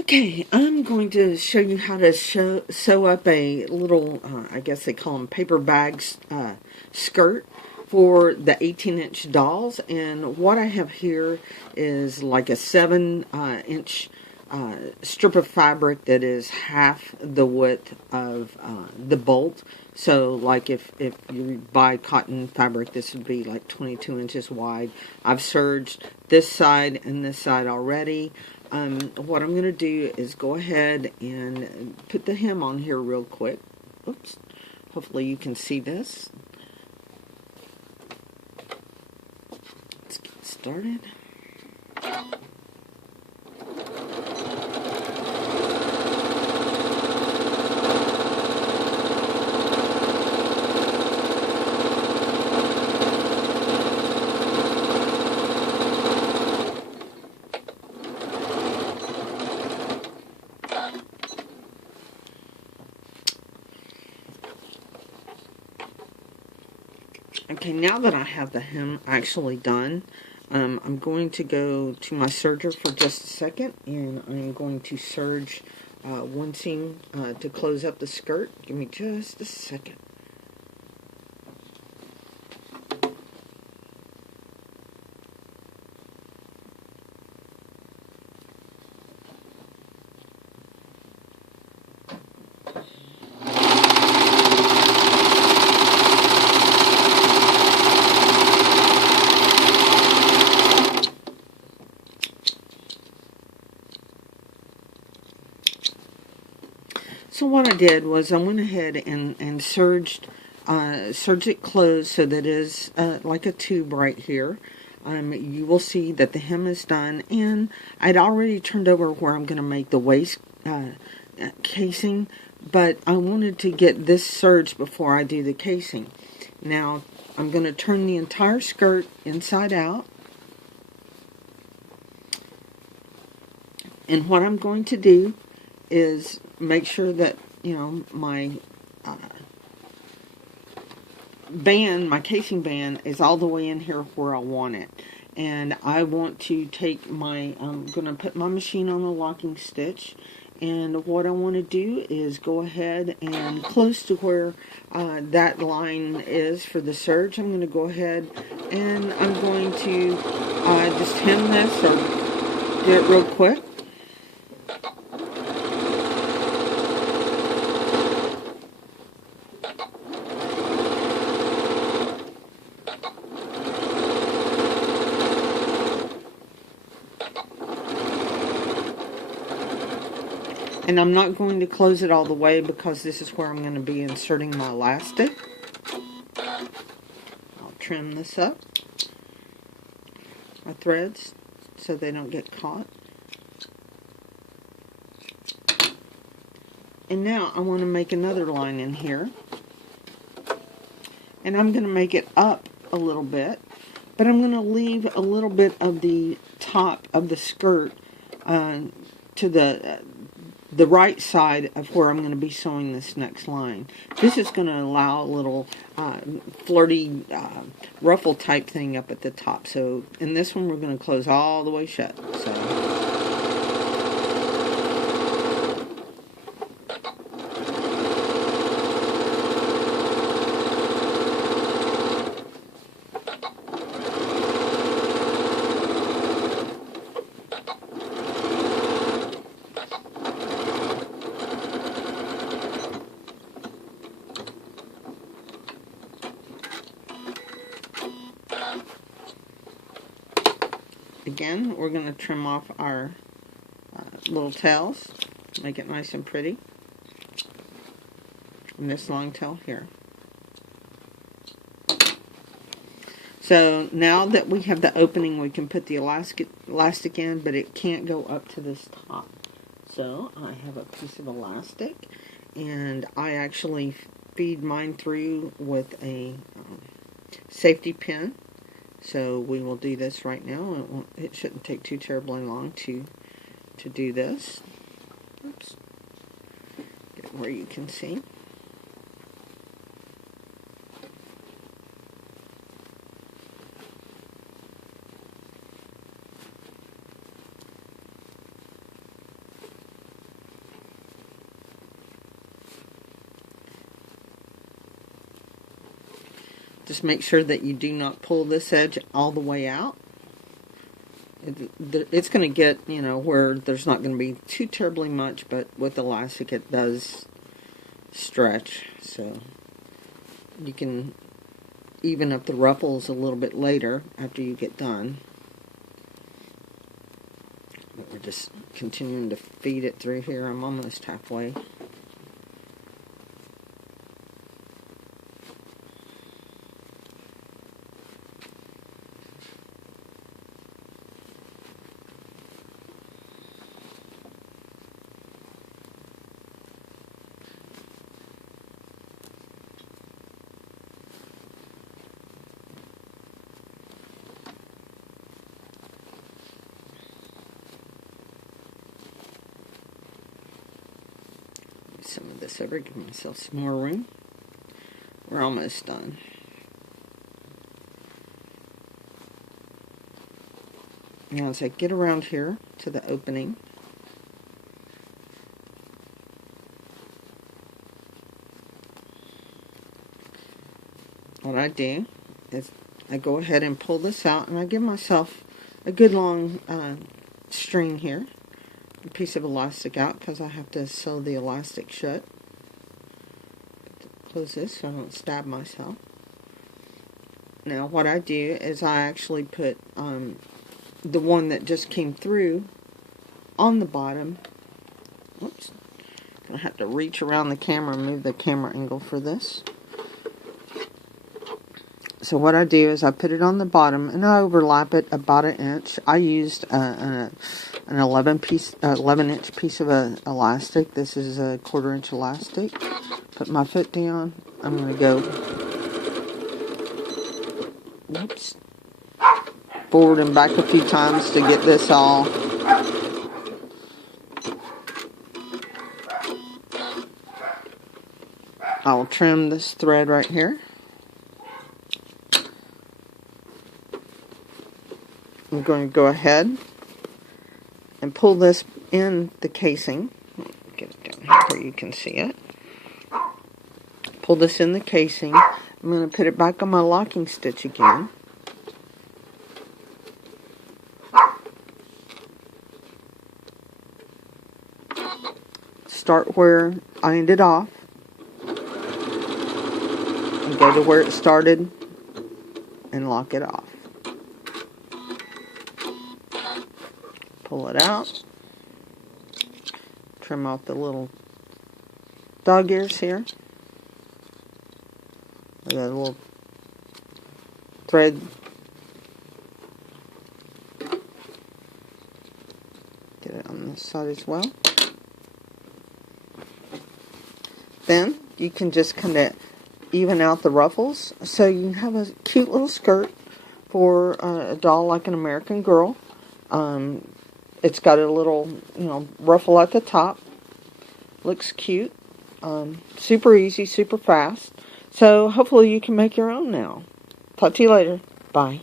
Okay, I'm going to show you how to sew up a little, I guess they call them paper bags, skirt for the 18-inch dolls. And what I have here is like a 7-inch strip of fabric that is half the width of the bolt. So like if you buy cotton fabric, this would be like 22 inches wide. I've serged this side and this side already. What I'm going to do is go ahead and put the hem on here real quick. Oops. Hopefully you can see this. Let's get started. Okay, now that I have the hem actually done, I'm going to go to my serger for just a second, and I'm going to serge one seam to close up the skirt. Give me just a second. So what I did was I went ahead and serged it closed so that it is like a tube right here. You will see that the hem is done, and I'd already turned over where I'm going to make the waist casing, but I wanted to get this serged before I do the casing. Now I'm going to turn the entire skirt inside out, and what I'm going to do is make sure that, you know, my band, my casing band, is all the way in here where I want it. And I want to take my, I'm going to put my machine on the locking stitch. And what I want to do is go ahead and close to where that line is for the serge. I'm going to go ahead and I'm going to just hem this or do it real quick. And I'm not going to close it all the way because this is where I'm going to be inserting my elastic. I'll trim this up, my threads, so they don't get caught. And now I want to make another line in here. And I'm going to make it up a little bit, but I'm going to leave a little bit of the top of the skirt to the right side of where I'm going to be sewing this next line. This is going to allow a little flirty ruffle type thing up at the top. So in this one we're going to close all the way shut. So. Again, we're going to trim off our little tails, make it nice and pretty, and this long tail here. So now that we have the opening, we can put the elastic in, but it can't go up to this top. So I have a piece of elastic, and I actually feed mine through with a safety pin. So we will do this right now. It shouldn't take too terribly long to do this. Oops. Get where you can see. Just make sure that you do not pull this edge all the way out. It's going to get, where there's not going to be too terribly much, but with elastic it does stretch. So you can even up the ruffles a little bit later after you get done. But we're just continuing to feed it through here. I'm almost halfway. Some of this over, give myself some more room. We're almost done. Now as I get around here to the opening, what I do is I go ahead and pull this out, and I give myself a good long string here, a piece of elastic out, because I have to sew the elastic shut. Close this so I don't stab myself. Now what I do is I actually put the one that just came through on the bottom. Whoops. Gonna have to reach around the camera and move the camera angle for this. So what I do is I put it on the bottom and I overlap it about 1 inch. I used an 11-inch piece of elastic. This is a 1/4 inch elastic. Put my foot down. I'm going to go whoops, forward and back a few times to get this all I'll trim this thread right here. I'm going to go ahead and pull this in the casing. Get it down here where you can see it. Pull this in the casing. I'm going to put it back on my locking stitch again. Start where I ended off. And go to where it started and lock it off. Pull it out. Trim off the little dog ears here. With a little thread. Get it on this side as well. Then you can just kind of even out the ruffles so you have a cute little skirt for a doll like an American Girl. It's got a little, ruffle at the top. Looks cute. Super easy, super fast. So hopefully you can make your own now. Talk to you later. Bye.